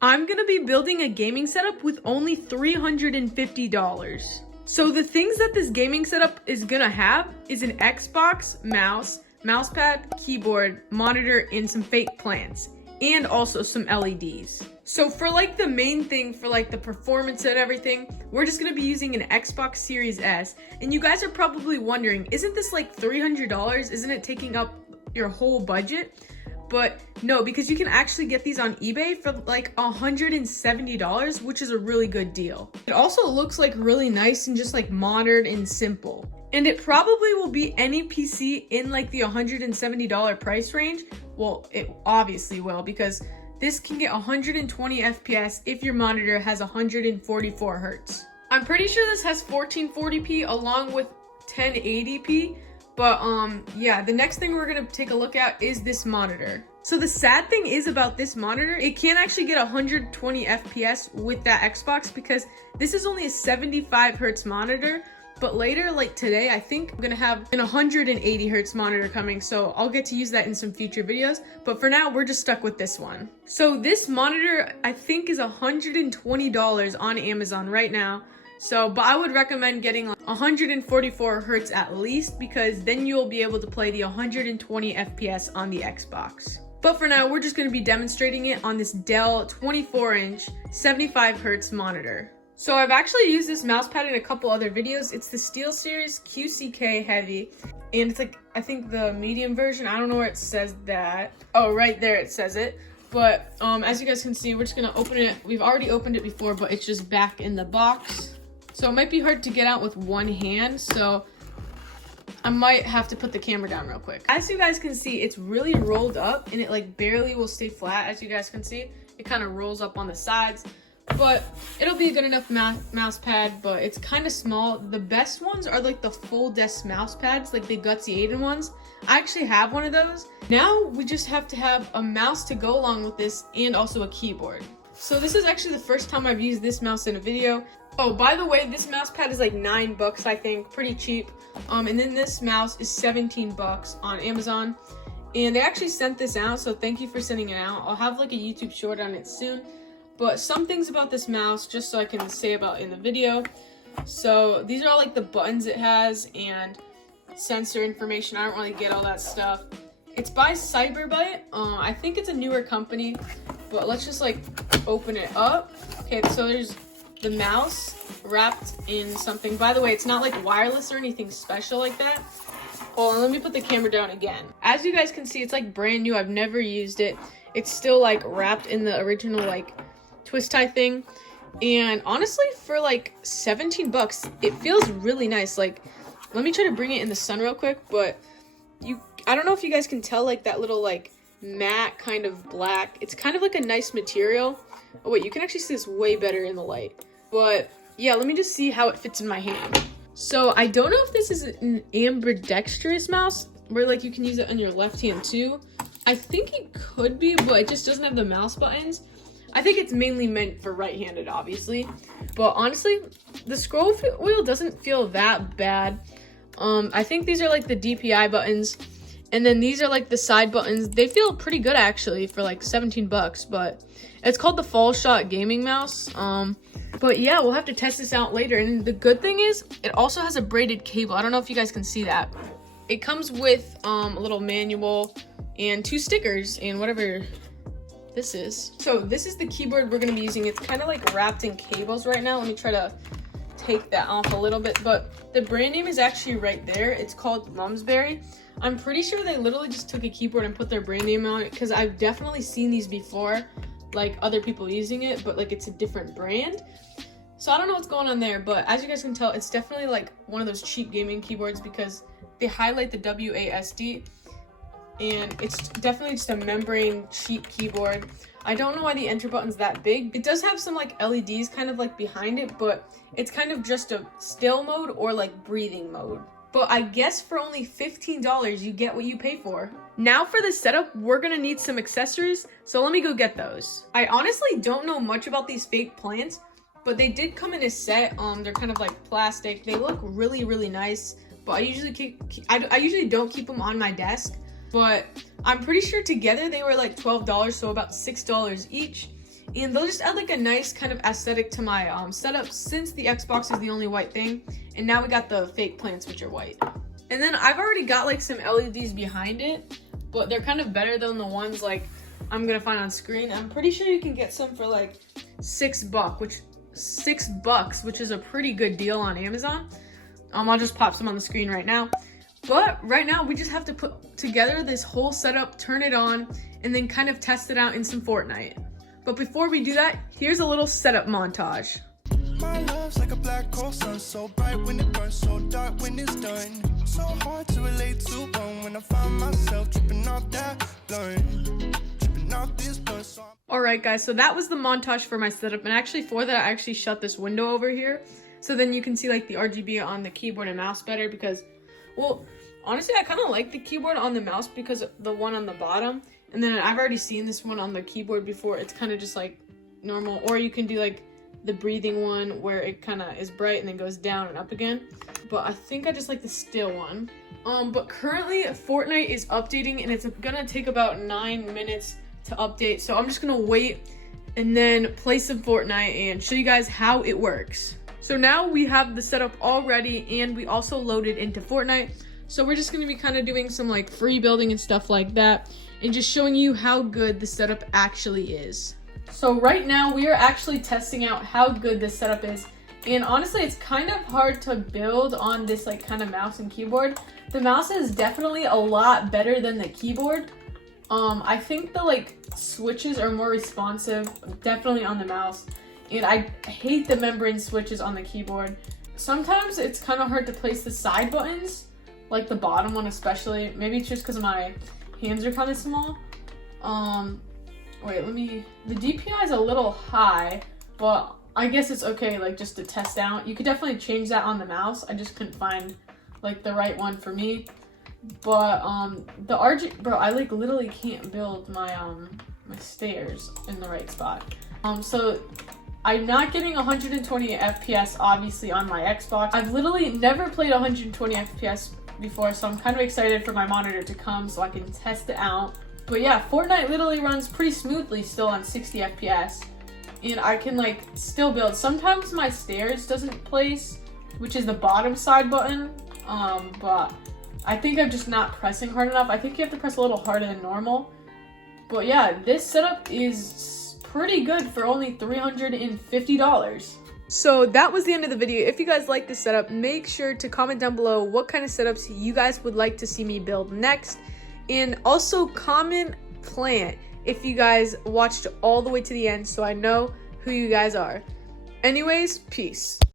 I'm gonna be building a gaming setup with only $350. So the things that this gaming setup is gonna have is an Xbox, mouse, mousepad, keyboard, monitor, and some fake plants, and also some LEDs. So for like the main thing, for like the performance and everything, we're just gonna be using an Xbox Series S. And you guys are probably wondering, isn't this like $300? Isn't it taking up your whole budget? But no, because you can actually get these on eBay for like $170, which is a really good deal. It also looks like really nice and just like modern and simple. And it probably will be any PC in like the $170 price range. Well, it obviously will, because this can get 120 FPS if your monitor has 144 Hertz. I'm pretty sure this has 1440p along with 1080p. But yeah, the next thing we're gonna take a look at is this monitor. So the sad thing is about this monitor, it can't actually get 120 FPS with that Xbox because this is only a 75 Hertz monitor. But later, like today, I think I'm gonna have an 180 Hertz monitor coming, so I'll get to use that in some future videos. But for now, we're just stuck with this one. So this monitor, I think, is $120 on Amazon right now. So, but I would recommend getting like 144 Hertz at least, because then you'll be able to play the 120 FPS on the Xbox. But for now, we're just going to be demonstrating it on this Dell 24-inch 75 Hertz monitor. So I've actually used this mousepad in a couple other videos. It's the SteelSeries QCK Heavy, and it's like, I think the medium version. I don't know where it says that. Oh, right there it says it. But as you guys can see, we're just going to open it. We've already opened it before, but it's just back in the box. So it might be hard to get out with one hand, so I might have to put the camera down real quick. As you guys can see, it's really rolled up and it like barely will stay flat. As you guys can see, it kind of rolls up on the sides, but it'll be a good enough mouse pad, but it's kind of small. The best ones are like the full desk mouse pads, like the GutzyAiden ones. I actually have one of those. Now we just have to have a mouse to go along with this and also a keyboard. So this is actually the first time I've used this mouse in a video. Oh, by the way, this mouse pad is like $9, I think, pretty cheap. And then this mouse is $17 on Amazon. And they actually sent this out, so thank you for sending it out. I'll have like a YouTube short on it soon. But some things about this mouse, just so I can say about in the video. So these are all like the buttons it has and sensor information. I don't really get all that stuff. It's by Cyberbyte. I think it's a newer company, but let's just like open it up. Okay, so there's the mouse wrapped in something. By the way, it's not like wireless or anything special like that. Hold on, let me put the camera down again. As you guys can see, it's like brand new. I've never used it. It's still like wrapped in the original like twist tie thing. And honestly, for like $17, it feels really nice. Like, let me try to bring it in the sun real quick, but I don't know if you guys can tell like that little like matte kind of black. It's kind of like a nice material. Oh wait, you can actually see this way better in the light. But yeah, let me just see how it fits in my hand. So I don't know if this is an ambidextrous mouse where like you can use it on your left hand too. I think it could be, but it just doesn't have the mouse buttons. I think it's mainly meant for right-handed, obviously. But honestly, the scroll wheel doesn't feel that bad. I think these are like the DPI buttons. And then these are like the side buttons. They feel pretty good actually for like $17, but it's called the Fall Shot Gaming Mouse. But yeah, we'll have to test this out later. And the good thing is it also has a braided cable. I don't know if you guys can see that. It comes with a little manual and 2 stickers and whatever this is. So this is the keyboard we're going to be using. It's kind of like wrapped in cables right now. Let me try to take that off a little bit, but the brand name is actually right there. It's called Razer. I'm pretty sure they literally just took a keyboard and put their brand name on it, because I've definitely seen these before, like other people using it, but like it's a different brand. So I don't know what's going on there, but as you guys can tell, it's definitely like one of those cheap gaming keyboards because they highlight the WASD, and it's definitely just a membrane cheap keyboard. I don't know why the enter button's that big. It does have some like LEDs kind of like behind it, but it's kind of just a still mode or like breathing mode. But I guess for only $15, you get what you pay for. Now for the setup, we're gonna need some accessories, so let me go get those. I honestly don't know much about these fake plants, but they did come in a set. They're kind of like plastic. They look really, really nice, but I usually don't keep them on my desk. But I'm pretty sure together they were like $12, so about $6 each. and they'll just add like a nice kind of aesthetic to my setup, since the Xbox is the only white thing, and now we got the fake plants which are white. And then I've already got like some LEDs behind it, but they're kind of better than the ones like I'm gonna find on screen. I'm pretty sure you can get some for like $6, which is a pretty good deal on Amazon. I'll just pop some on the screen right now. But right now we just have to put together this whole setup, turn it on, and then kind of test it out in some Fortnite. But before we do that, here's a little setup montage. My love's like a black hole sun, so bright when it burns, so dark when it's done. So hard to relate to one when I find myself tripping off that blunt, tripping off this blunt. So Alright guys, so that was the montage for my setup, and actually for that I actually shut this window over here, so then you can see like the RGB on the keyboard and mouse better, because, well, honestly I kind of like the keyboard on the mouse because of the one on the bottom, and then I've already seen this one on the keyboard before. It's kind of just like normal, or you can do like the breathing one where it kind of is bright and then goes down and up again, but I think I just like the still one. But currently Fortnite is updating, and it's gonna take about 9 minutes to update, so I'm just gonna wait and then play some Fortnite and show you guys how it works. So now we have the setup all ready, and we also loaded into Fortnite, so we're just gonna be kind of doing some like free building and stuff like that, and just showing you how good the setup actually is. So right now we are actually testing out how good this setup is, and honestly it's kind of hard to build on this like kind of mouse and keyboard. The mouse is definitely a lot better than the keyboard. I think the like switches are more responsive, definitely on the mouse, and I hate the membrane switches on the keyboard. Sometimes it's kind of hard to place the side buttons, like the bottom one especially. Maybe it's just because my hands are kind of small. Wait, the DPI is a little high, but I guess it's okay, like just to test out. You could definitely change that on the mouse. I just couldn't find like the right one for me. But the RG, bro, I like literally can't build my my stairs in the right spot. So I'm not getting 120 FPS obviously on my Xbox. I've literally never played 120 FPS before, so I'm kind of excited for my monitor to come so I can test it out. But yeah, Fortnite literally runs pretty smoothly still on 60 FPS, and I can like still build. Sometimes my stairs doesn't place, which is the bottom side button, but I think I'm just not pressing hard enough. I think you have to press a little harder than normal. But yeah, this setup is pretty good for only $350. So that was the end of the video. If you guys like this setup, make sure to comment down below what kind of setups you guys would like to see me build next. And also comment plant if you guys watched all the way to the end, so I know who you guys are. Anyways, peace.